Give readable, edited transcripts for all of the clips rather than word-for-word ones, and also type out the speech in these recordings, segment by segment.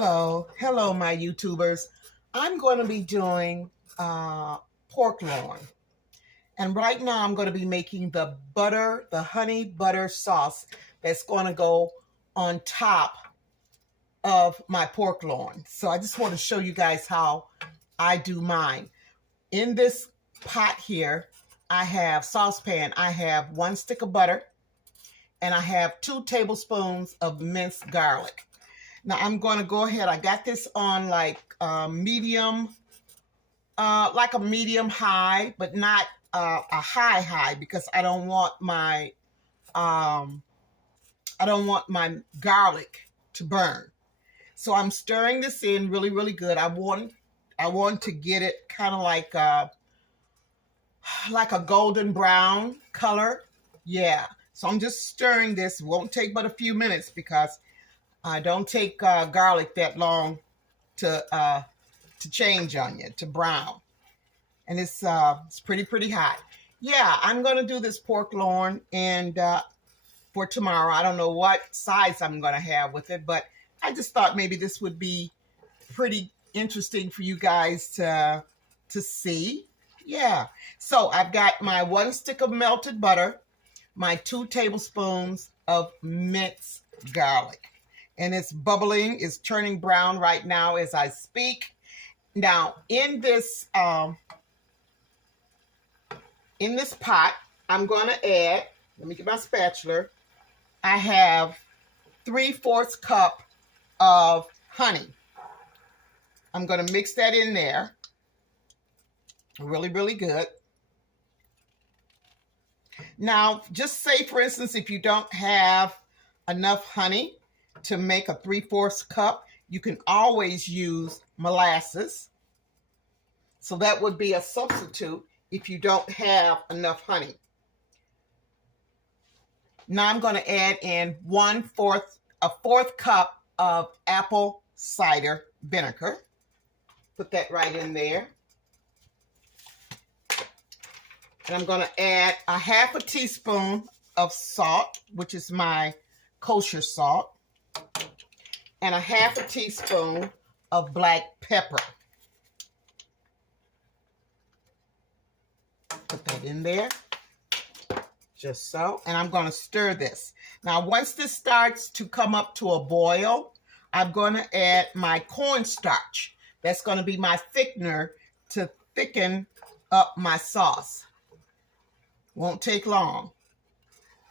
Hello, my YouTubers. I'm going to be doing pork loin. And right now I'm going to be making the honey butter sauce that's going to go on top of my pork loin. So I just want to show you guys how I do mine. In this pot here, I have saucepan. I have 1 stick of butter and I have 2 tablespoons of minced garlic. Now I'm going to go ahead. I got this on like medium, like a medium high, but not a high because I don't want my garlic to burn. So I'm stirring this in really good. I want to get it kind of like a golden brown color. Yeah. So I'm just stirring this. It won't take but a few minutes because I don't take garlic that long to change on you, to brown. And it's pretty hot. Yeah, I'm going to do this pork loin and for tomorrow. I don't know what size I'm going to have with it, but I just thought maybe this would be pretty interesting for you guys to see. Yeah. So I've got my 1 stick of melted butter, my 2 tablespoons of minced garlic. And it's bubbling, it's turning brown right now as I speak. Now, in this pot, I'm going to add, let me get my spatula. I have 3/4 cup of honey. I'm going to mix that in there. Really good. Now, just say, for instance, if you don't have enough honey to make a 3/4 cup, you can always use molasses. So that would be a substitute if you don't have enough honey. Now I'm going to add in a fourth cup of apple cider vinegar. Put that right in there. And I'm going to add a 1/2 teaspoon of salt, which is my kosher salt, and a 1/2 teaspoon of black pepper. Put that in there, just so. And I'm going to stir this. Now, once this starts to come up to a boil, I'm going to add my cornstarch. That's going to be my thickener to thicken up my sauce. Won't take long.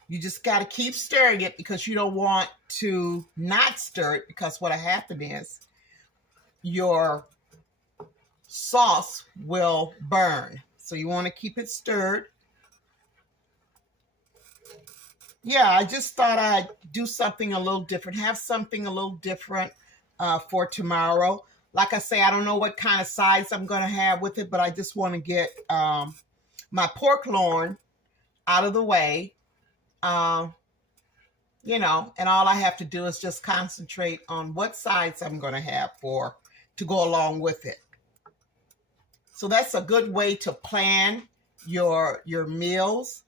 You just got to keep stirring it because you don't want to not stir it, because what'll happen is your sauce will burn. So you want to keep it stirred. Yeah, I just thought I'd do something a little different, have something a little different for tomorrow. Like I say, I don't know what kind of size I'm going to have with it, but I just want to get my pork loin out of the way. You know, and all I have to do is just concentrate on what sides I'm going to have to go along with it. So that's a good way to plan your meals.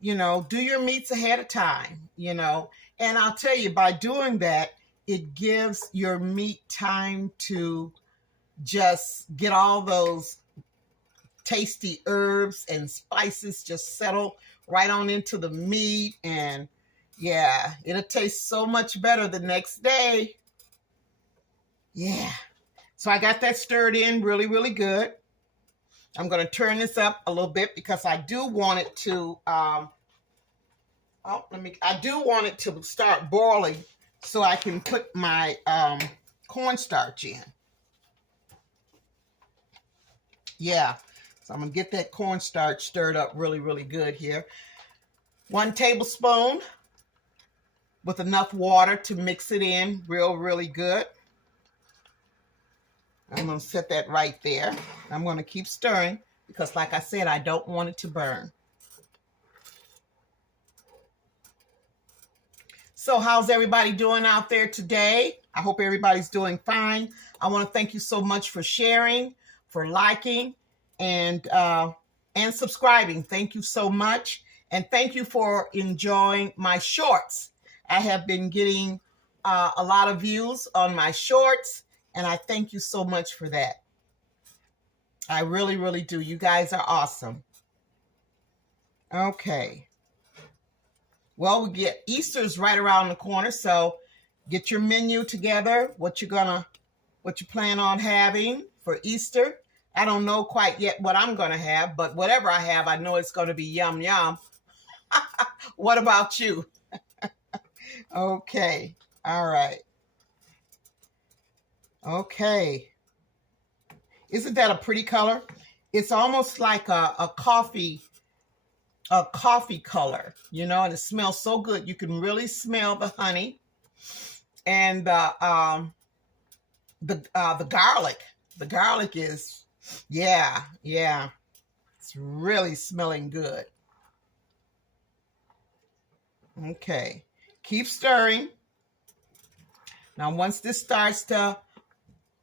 You know, do your meats ahead of time, you know. And I'll tell you, by doing that, it gives your meat time to just get all those tasty herbs and spices just settle right on into the meat. And yeah, it'll taste so much better the next day. Yeah. So I got that stirred in really good. I'm going to turn this up a little bit because I do want it to I do want it to start boiling so I can put my cornstarch in. Yeah. So I'm going to get that cornstarch stirred up really good here. 1 tablespoon with enough water to mix it in really good. I'm going to set that right there. I'm going to keep stirring because, like I said, I don't want it to burn. So how's everybody doing out there today? I hope everybody's doing fine. I want to thank you so much for sharing, for liking, and subscribing. Thank you so much. And thank you for enjoying my shorts. I have been getting a lot of views on my shorts, and I thank you so much for that. I really, really do. You guys are awesome. Okay. Well, we get Easter's right around the corner, so get your menu together. What you plan on having for Easter. I don't know quite yet what I'm gonna have, but whatever I have, I know it's gonna be yum yum. What about you? Okay. All right. Okay. Isn't that a pretty color? It's almost like a coffee color, you know, and it smells so good. You can really smell the honey and the garlic. The garlic is, yeah, it's really smelling good. Okay, keep stirring. Now, once this starts to,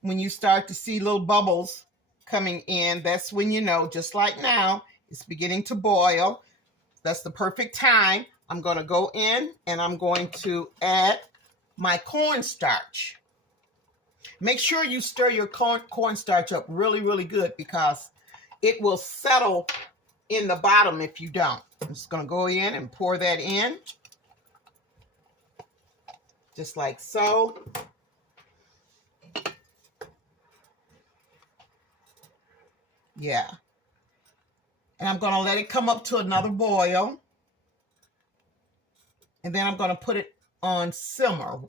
when you start to see little bubbles coming in, that's when you know, just like now, it's beginning to boil. That's the perfect time. I'm going to go in and I'm going to add my cornstarch. Make sure you stir your cornstarch up really, really good because it will settle in the bottom if you don't. I'm just going to go in and pour that in. Just like so. Yeah. And I'm going to let it come up to another boil. And then I'm going to put it on simmer,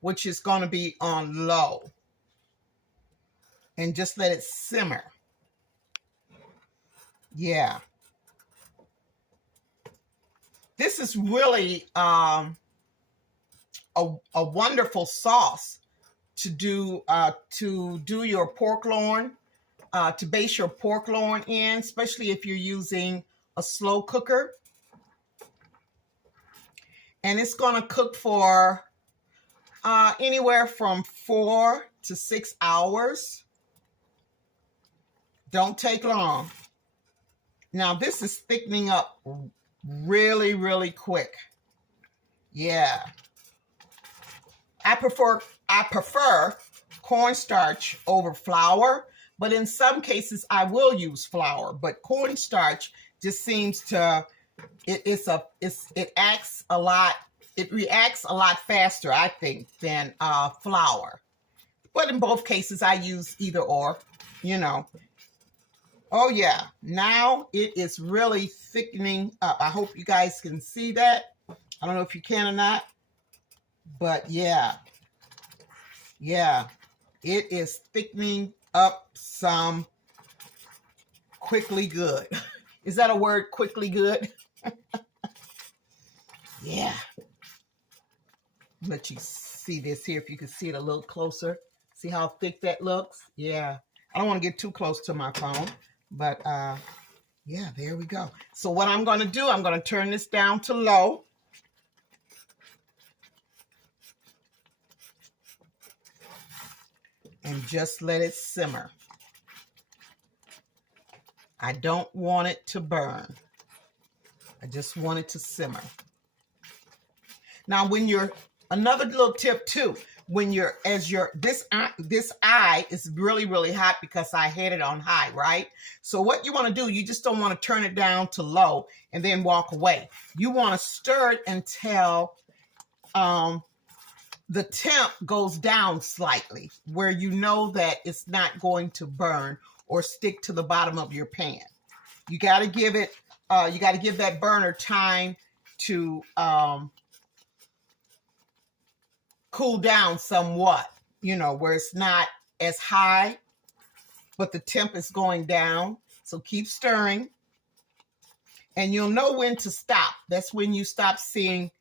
which is going to be on low. And just let it simmer. Yeah. This is really a wonderful sauce to do your pork loin, to base your pork loin in, especially if you're using a slow cooker. And it's going to cook for anywhere from 4 to 6 hours. Don't take long. Now, this is thickening up really, really quick. Yeah. I prefer cornstarch over flour, but in some cases I will use flour. But cornstarch just seems to it acts a lot. It reacts a lot faster, I think, than flour. But in both cases, I use either or. You know. Oh yeah. Now it is really thickening up. I hope you guys can see that. I don't know if you can or not. But yeah, it is thickening up some quickly good. Is that a word, quickly good? Yeah. Let you see this here, if you can see it a little closer. See how thick that looks? Yeah. I don't want to get too close to my phone, but yeah, there we go. So what I'm going to do, I'm going to turn this down to low. And just let it simmer. I don't want it to burn. I just want it to simmer. Now, when you're, another little tip too, when you're, this eye is really, really hot because I had it on high, right? So what you want to do, you just don't want to turn it down to low and then walk away. You want to stir it until the temp goes down slightly, where you know that it's not going to burn or stick to the bottom of your pan. You got to give it, you got to give that burner time to cool down somewhat, you know, where it's not as high, but the temp is going down. So keep stirring. And you'll know when to stop. That's when you stop seeing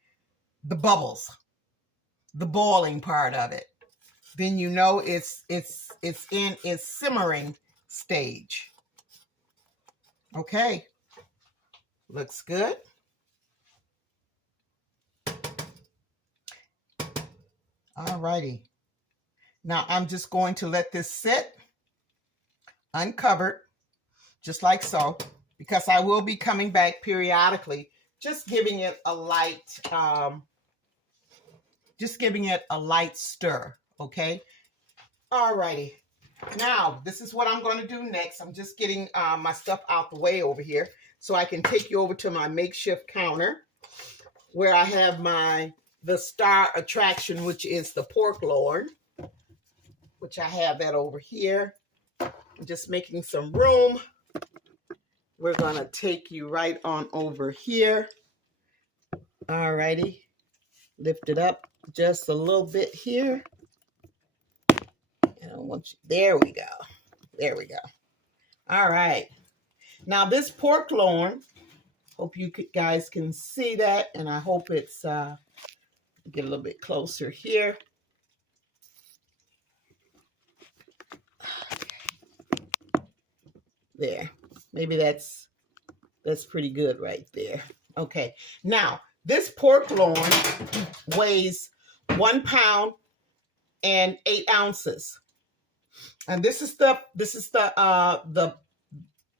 the bubbles, the boiling part of it. Then you know it's in its simmering stage. Okay. Looks good. All righty. Now I'm just going to let this sit uncovered, just like so, because I will be coming back periodically, just giving it a light just giving it a light stir, okay? Alrighty. Now, this is what I'm going to do next. I'm just getting my stuff out the way over here so I can take you over to my makeshift counter where I have the star attraction, which is the pork loin, which I have that over here. I'm just making some room. We're going to take you right on over here. Alrighty. Lift it up just a little bit here. And I want you, there we go. There we go. All right. Now this pork loin, hope you guys can see that, and I hope it's get a little bit closer here. There. Maybe that's pretty good right there. Okay. Now, this pork loin weighs 1 pound and 8 ounces. And this is the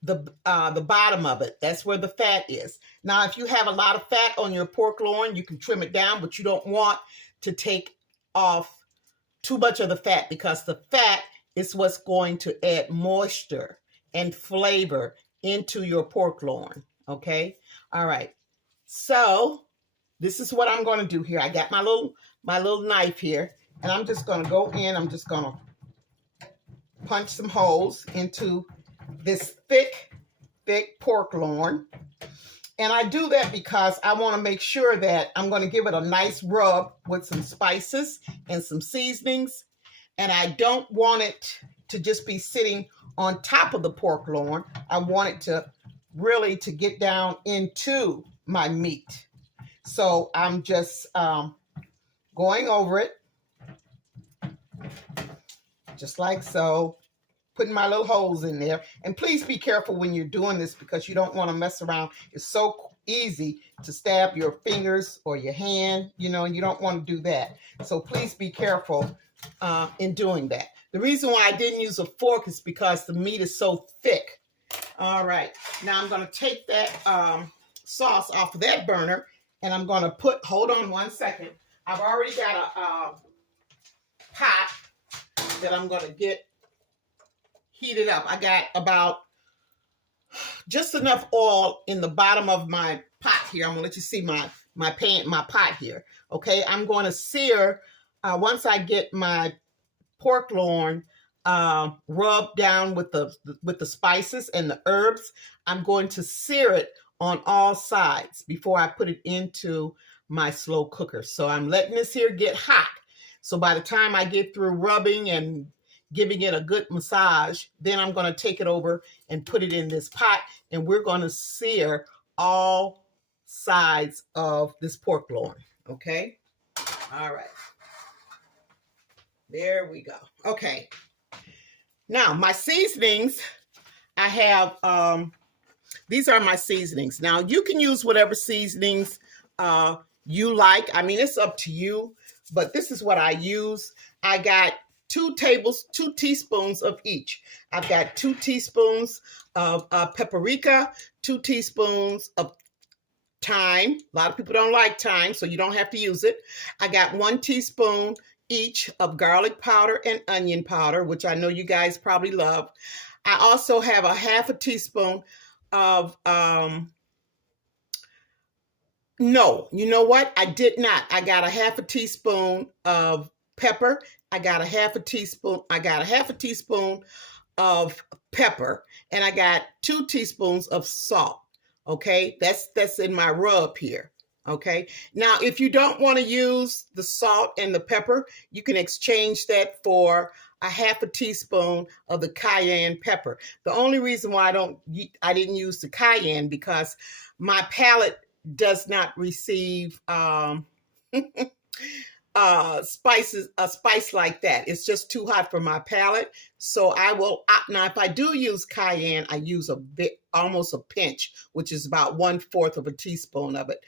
bottom of it. That's where the fat is. Now, if you have a lot of fat on your pork loin, you can trim it down, but you don't want to take off too much of the fat because the fat is what's going to add moisture and flavor into your pork loin. Okay. All right. So this is what I'm going to do here. I got my little knife here, and I'm just going to go in. I'm just going to punch some holes into this thick pork loin. And I do that because I want to make sure that I'm going to give it a nice rub with some spices and some seasonings. And I don't want it to just be sitting on top of the pork loin. I want it to really to get down into my meat. So I'm just going over it, just like so, putting my little holes in there. And please be careful when you're doing this because you don't want to mess around. It's so easy to stab your fingers or your hand, you know, and you don't want to do that. So please be careful in doing that. The reason why I didn't use a fork is because the meat is so thick. All right. Now I'm going to take that sauce off of that burner, and I'm going to hold on one second. I've already got a pot that I'm going to get heated up. I got about just enough oil in the bottom of my pot here. I'm going to let you see my pot here. Okay. I'm going to sear, once I get my pork loin rubbed down with the spices and the herbs, I'm going to sear it on all sides before I put it into my slow cooker. So I'm letting this here get hot. So by the time I get through rubbing and giving it a good massage, then I'm going to take it over and put it in this pot, and we're going to sear all sides of this pork loin. Okay. All right. There we go. Okay. Now my seasonings, I have, these are my seasonings. Now you can use whatever seasonings you like. I mean, it's up to you, but this is what I use. I got 2 teaspoons of each. I've got 2 teaspoons of paprika, 2 teaspoons of thyme. A lot of people don't like thyme, so you don't have to use it. I got 1 teaspoon each of garlic powder and onion powder, which I know you guys probably love. I also have a half a teaspoon of, no, you know what? I did not. I got a half a teaspoon of pepper. I got a half a teaspoon of pepper, and I got 2 teaspoons of salt. Okay, that's in my rub here. Okay, now if you don't want to use the salt and the pepper, you can exchange that for a half a teaspoon of the cayenne pepper. The only reason why I didn't use the cayenne because my palate does not receive a spice like that. It's just too hot for my palate. So I will now if I do use cayenne, I use a bit, almost a pinch, which is about 1/4 of a teaspoon of it.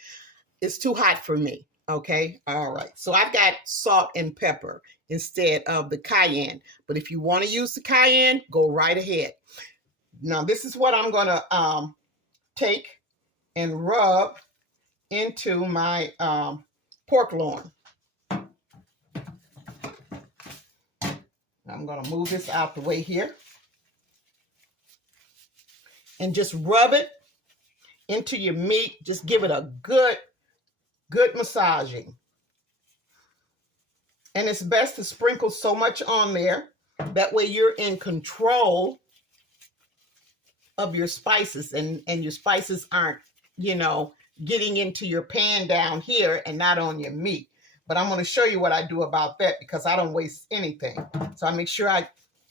It's too hot for me. Okay. All right. So I've got salt and pepper instead of the cayenne. But if you want to use the cayenne, go right ahead. Now this is what I'm going to take and rub into my pork loin. I'm going to move this out the way here. And just rub it into your meat. Just give it a good massaging. And it's best to sprinkle so much on there. That way you're in control of your spices. And your spices aren't, you know, getting into your pan down here and not on your meat. But I'm going to show you what I do about that because I don't waste anything. So I make sure I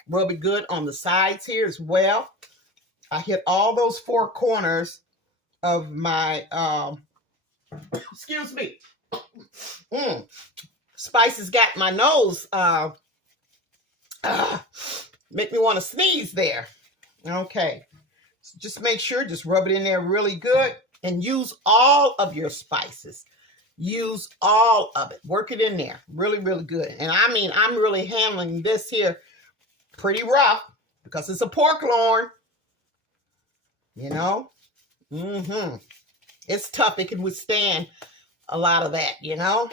rub it good on the sides here as well. I hit all those four corners of my, excuse me, spices got my nose, make me want to sneeze there. Okay, so just make sure, just rub it in there really good and use all of your spices. Use all of it. Work it in there really, really good. And I mean, I'm really handling this here pretty rough because it's a pork loin. You know, it's tough. It can withstand a lot of that, you know.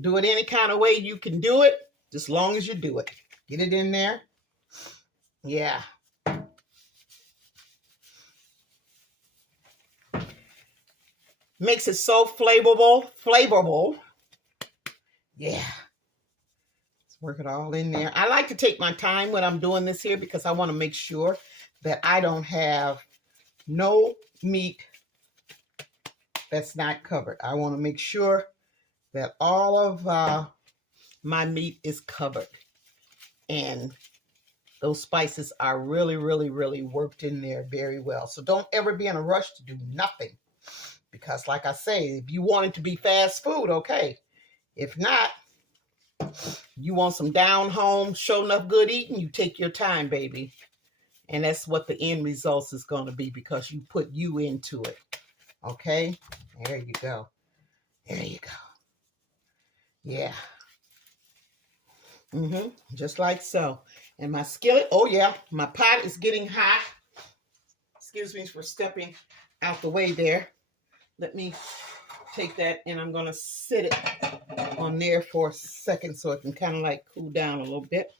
Do it any kind of way you can do it, just long as you do it. Get it in there. Yeah. Makes it so flavorful. Yeah. Let's work it all in there. I like to take my time when I'm doing this here because I want to make sure that I don't have no meat that's not covered. I want to make sure that all of my meat is covered and those spices are really, really, really worked in there very well. So don't ever be in a rush to do nothing because like I say, if you want it to be fast food, okay. If not, you want some down home, show enough good eating, you take your time, baby. And that's what the end results is going to be because you put you into it. Okay? There you go. There you go. Yeah. Just like so. And my skillet, oh yeah, my pot is getting hot. Excuse me for stepping out the way there. Let me take that and I'm going to sit it on there for a second so it can kind of like cool down a little bit.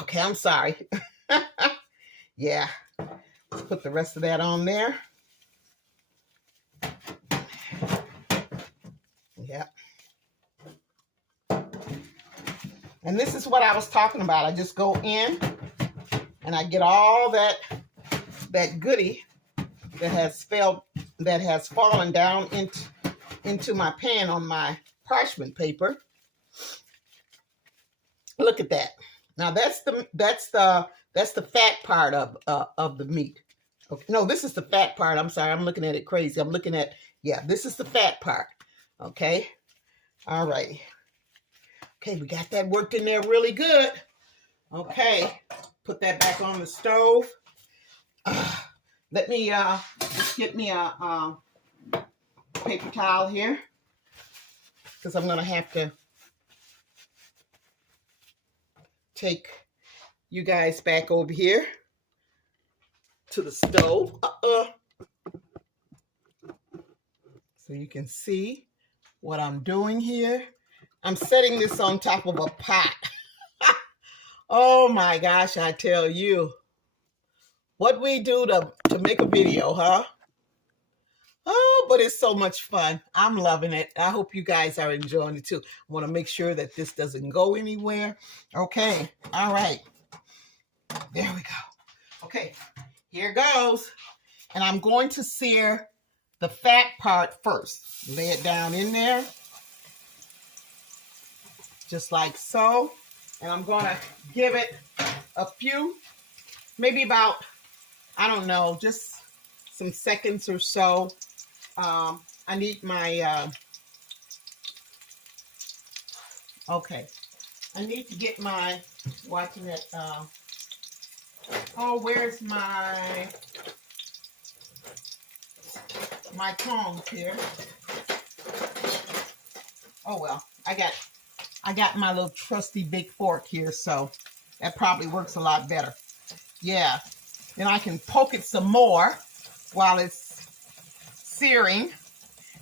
Okay, I'm sorry. Yeah. Let's put the rest of that on there. Yeah. And this is what I was talking about. I just go in and I get all that goodie that has fallen down into my pan on my parchment paper. Look at that. Now that's the fat part of the meat. Okay. No, this is the fat part. I'm sorry. I'm looking at it crazy. I'm looking at, yeah, this is the fat part. Okay. All right. Okay, we got that worked in there really good. Okay, put that back on the stove. Let me just get me a paper towel here because I'm going to have to take you guys back over here to the stove. So you can see what I'm doing here. I'm setting this on top of a pot. Oh my gosh, I tell you. What we do to make a video, huh? Oh, but it's so much fun. I'm loving it. I hope you guys are enjoying it too. I want to make sure that this doesn't go anywhere. Okay. All right. There we go. Okay. Here goes. And I'm going to sear the fat part first. Lay it down in there. Just like so. And I'm going to give it a few, maybe about, I don't know, just some seconds or so. I need my, okay. I need to get my, watching it, oh, where's my tongs here? Oh, well, I got my little trusty big fork here, so that probably works a lot better. Yeah. Then I can poke it some more while it's searing.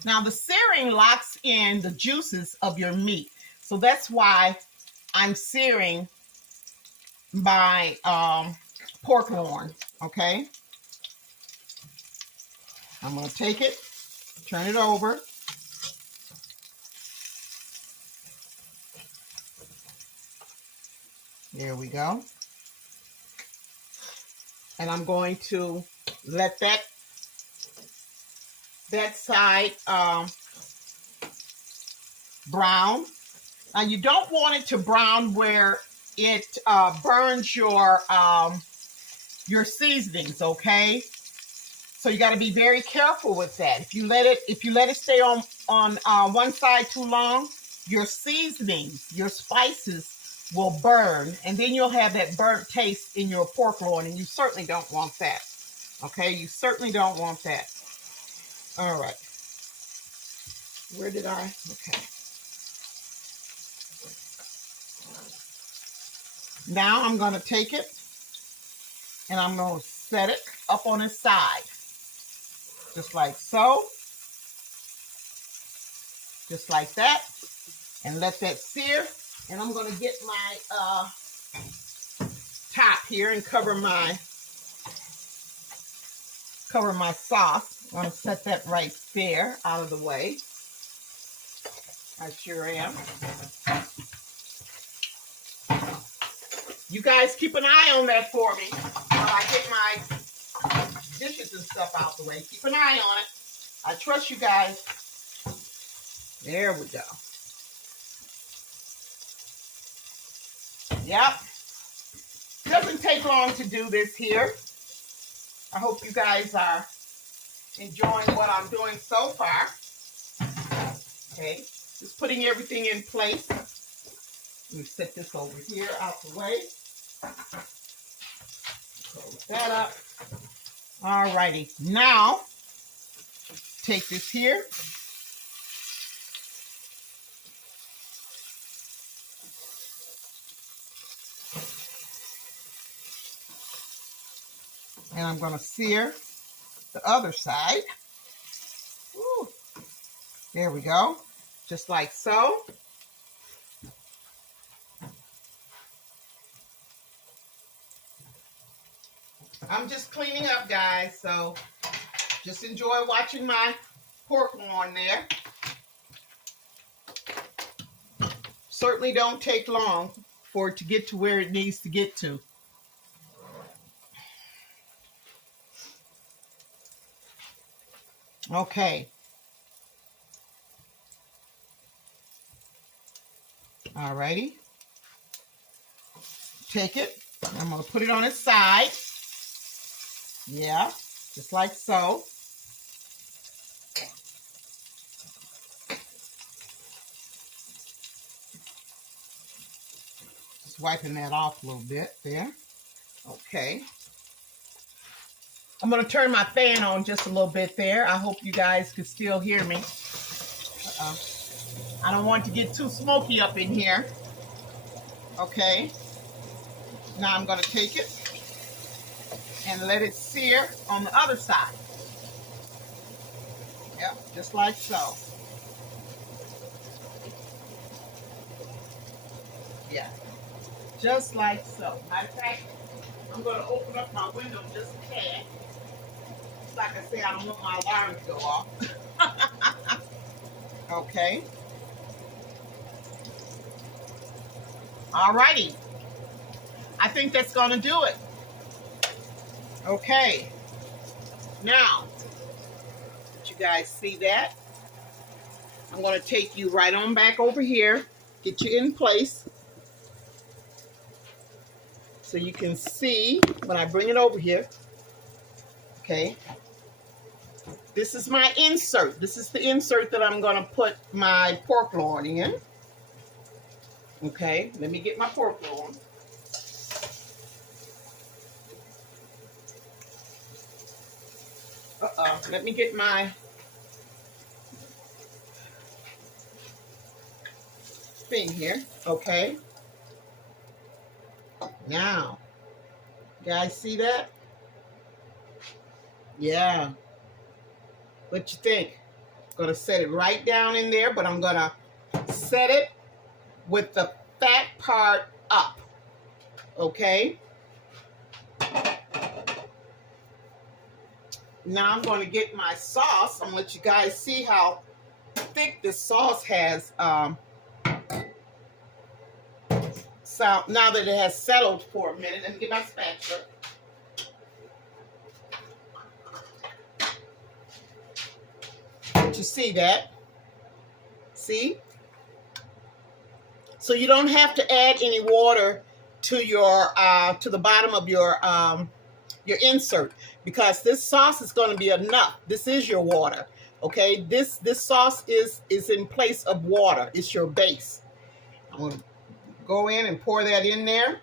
Now the searing locks in the juices of your meat. So that's why I'm searing my pork loin, okay? I'm going to take it, turn it over. There we go. And I'm going to let that side brown. Now you don't want it to brown where it burns your seasonings, okay? So you got to be very careful with that. If you let it stay on one side too long, your seasonings, your spices will burn, and then you'll have that burnt taste in your pork loin, and you certainly don't want that. Okay, you certainly don't want that. All right. Where did I? Okay. Now I'm going to take it and I'm going to set it up on its side. Just like so. Just like that. And let that sear. And I'm going to get my top here and cover my sauce. I'm going to set that right there out of the way. I sure am. You guys keep an eye on that for me while I get my dishes and stuff out the way. Keep an eye on it. I trust you guys. There we go. Yep. Doesn't take long to do this here. I hope you guys are enjoying what I'm doing so far. Okay. Just putting everything in place. Let me set this over here out the way. Close that up. All righty. Now, take this here. And I'm going to sear the other side. Ooh. There we go. Just like so. I'm just cleaning up, guys, so just enjoy watching my pork loin there. Certainly don't take long for it to get to where it needs to get to. Okay. Alrighty. Take it. I'm going to put it on its side. Yeah, just like so. Just wiping that off a little bit there. Okay. I'm going to turn my fan on just a little bit there. I hope you guys can still hear me. I don't want to get too smoky up in here. Okay. Now I'm going to take it and let it sear on the other side. Yep, just like so. Yeah, just like so. Matter of fact, I'm going to open up my window just a tad. It's like I say, I don't want my alarm to go off. Okay. Alrighty. I think that's going to do it. Okay. Now, did you guys see that? I'm going to take you right on back over here. Get you in place. So you can see when I bring it over here. Okay. This is my insert. This is the insert that I'm going to put my pork loin in. Okay. Let me get my pork loin. Let me get my thing here. Okay. Now, you guys see that? Yeah. What you think? I'm going to set it right down in there, but I'm going to set it with the fat part up. Okay. Now I'm going to get my sauce. I'm going to let you guys see how thick this sauce has. So now that it has settled for a minute, let me get my spatula. Did you see that? See? So you don't have to add any water to your to the bottom of your insert, because this sauce is going to be enough. This is your water. Okay, this sauce is in place of water. It's your base. I'm going to go in and pour that in there.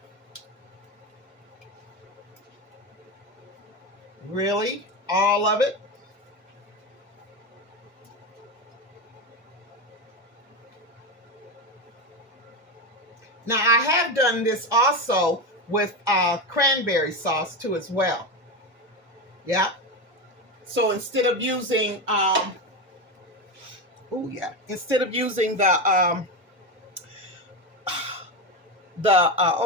Really, all of it. Now I have done this also with cranberry sauce too as well. Yeah. So instead of using instead of using the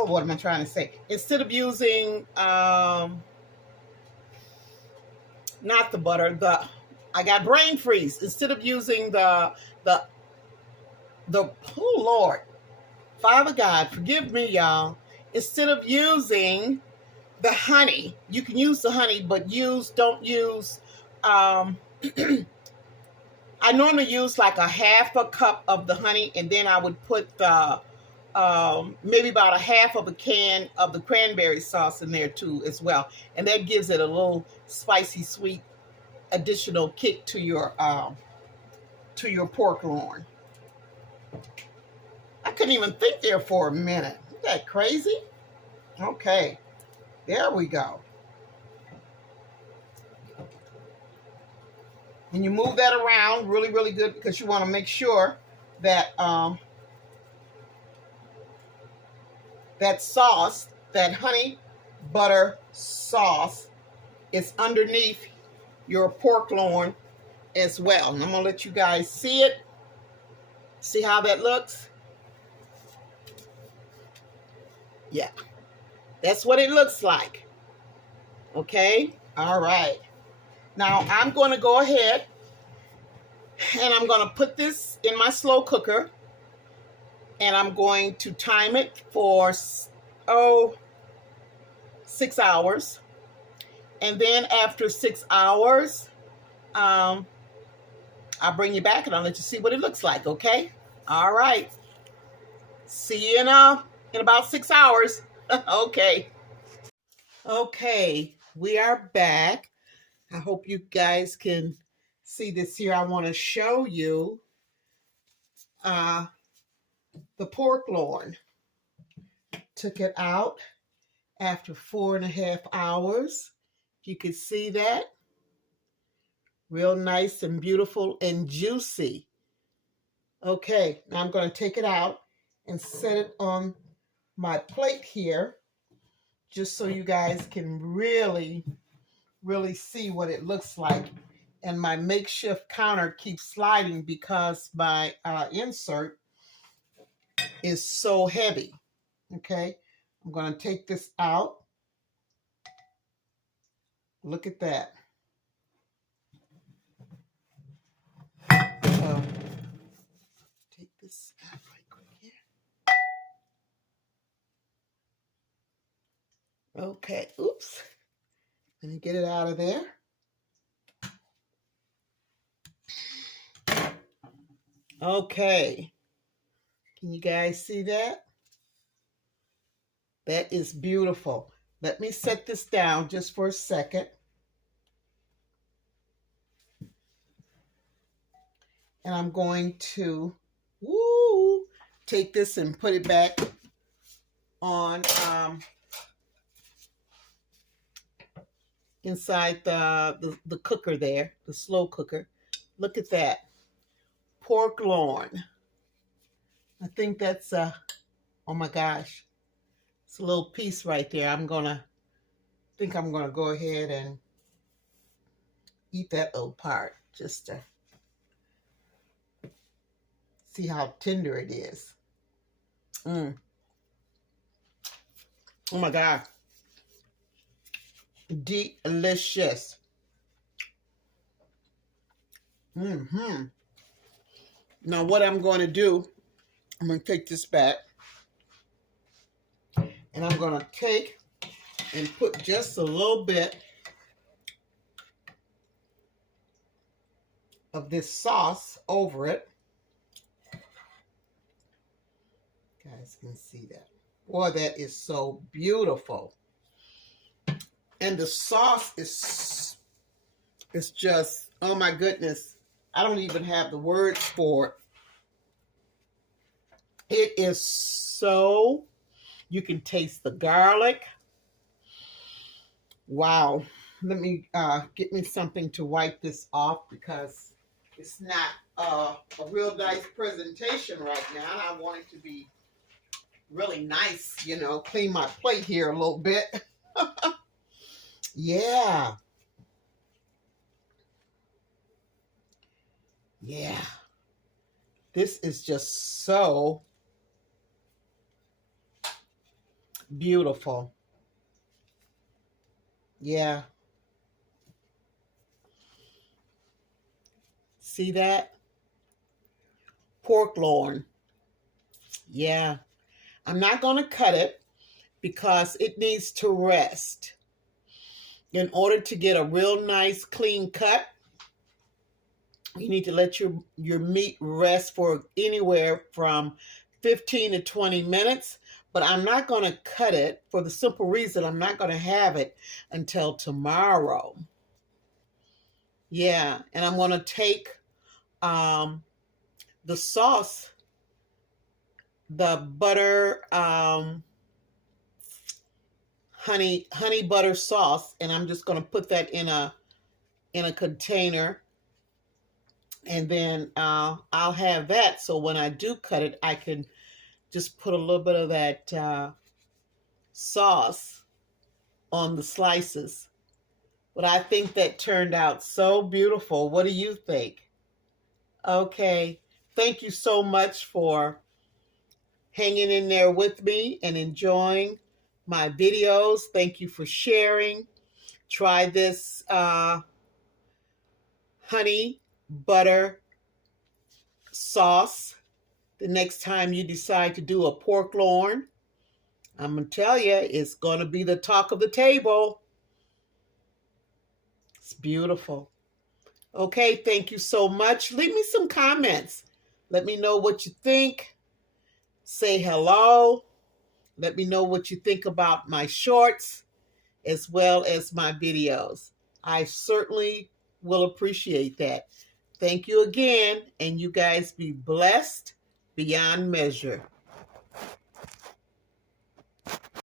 what am I trying to say? Instead of using not the butter, I got brain freeze. Instead of using the oh Lord, Father God, forgive me, y'all. Instead of using the honey, you can use the honey, but don't use I normally use like a half a cup of the honey, and then I would put the maybe about a half of a can of the cranberry sauce in there too as well, and that gives it a little spicy, sweet, additional kick to your pork loin. I couldn't even think there for a minute. Isn't that crazy? Okay, there we go. And you move that around really, really good, because you want to make sure that that sauce, that honey butter sauce, is underneath your pork loin as well. And I'm going to let you guys see it. See how that looks? Yeah, that's what it looks like. Okay, all right. Now I'm going to go ahead and I'm going to put this in my slow cooker, and I'm going to time it for 6 hours. And then after 6 hours, I'll bring you back and I'll let you see what it looks like. Okay, all right. See you in about 6 hours. Okay. Okay, we are back. I hope you guys can see this here. I want to show you the pork loin. Took it out after 4.5 hours. You can see that. Real nice and beautiful and juicy. Okay, now I'm going to take it out and set it on my plate here, just so you guys can really, really see what it looks like. And my makeshift counter keeps sliding because my insert is so heavy. Okay, I'm going to take this out. Look at that. Take this out right quick here. Okay, oops. Let me get it out of there. Okay. Can you guys see that? That is beautiful. Let me set this down just for a second. And I'm going to take this and put it back on inside the cooker there, the slow cooker. Look at that. Pork loin. I think that's oh my gosh. It's a little piece right there. I'm gonna go ahead and eat that little part just to see how tender it is. Oh my God. Delicious. Mm-hmm. Now what I'm going to do, I'm going to take this back. And I'm going to take and put just a little bit of this sauce over it. You guys can see that. Boy, that is so beautiful. And the sauce is just, oh my goodness. I don't even have the words for it. It is so, you can taste the garlic. Wow. Let me get me something to wipe this off because it's not a real nice presentation right now. I want it to be really nice, you know, clean my plate here a little bit. Yeah. Yeah. This is just so beautiful. Yeah. See that? Pork loin. Yeah. I'm not going to cut it because it needs to rest. In order to get a real nice clean cut, you need to let your meat rest for anywhere from 15 to 20 minutes. But I'm not going to cut it for the simple reason I'm not going to have it until tomorrow. Yeah, and I'm going to take the sauce, the butter, honey butter sauce, and I'm just going to put that in a container, and then I'll have that. So when I do cut it, I can just put a little bit of that sauce on the slices. But I think that turned out so beautiful. What do you think? Okay. Thank you so much for hanging in there with me and enjoying my videos. Thank you for sharing. Try this honey butter sauce the next time you decide to do a pork loin. I'm going to tell you, it's going to be the talk of the table. It's beautiful. Okay, thank you so much. Leave me some comments. Let me know what you think. Say hello. Let me know what you think about my shorts as well as my videos. I certainly will appreciate that. Thank you again, and you guys be blessed beyond measure.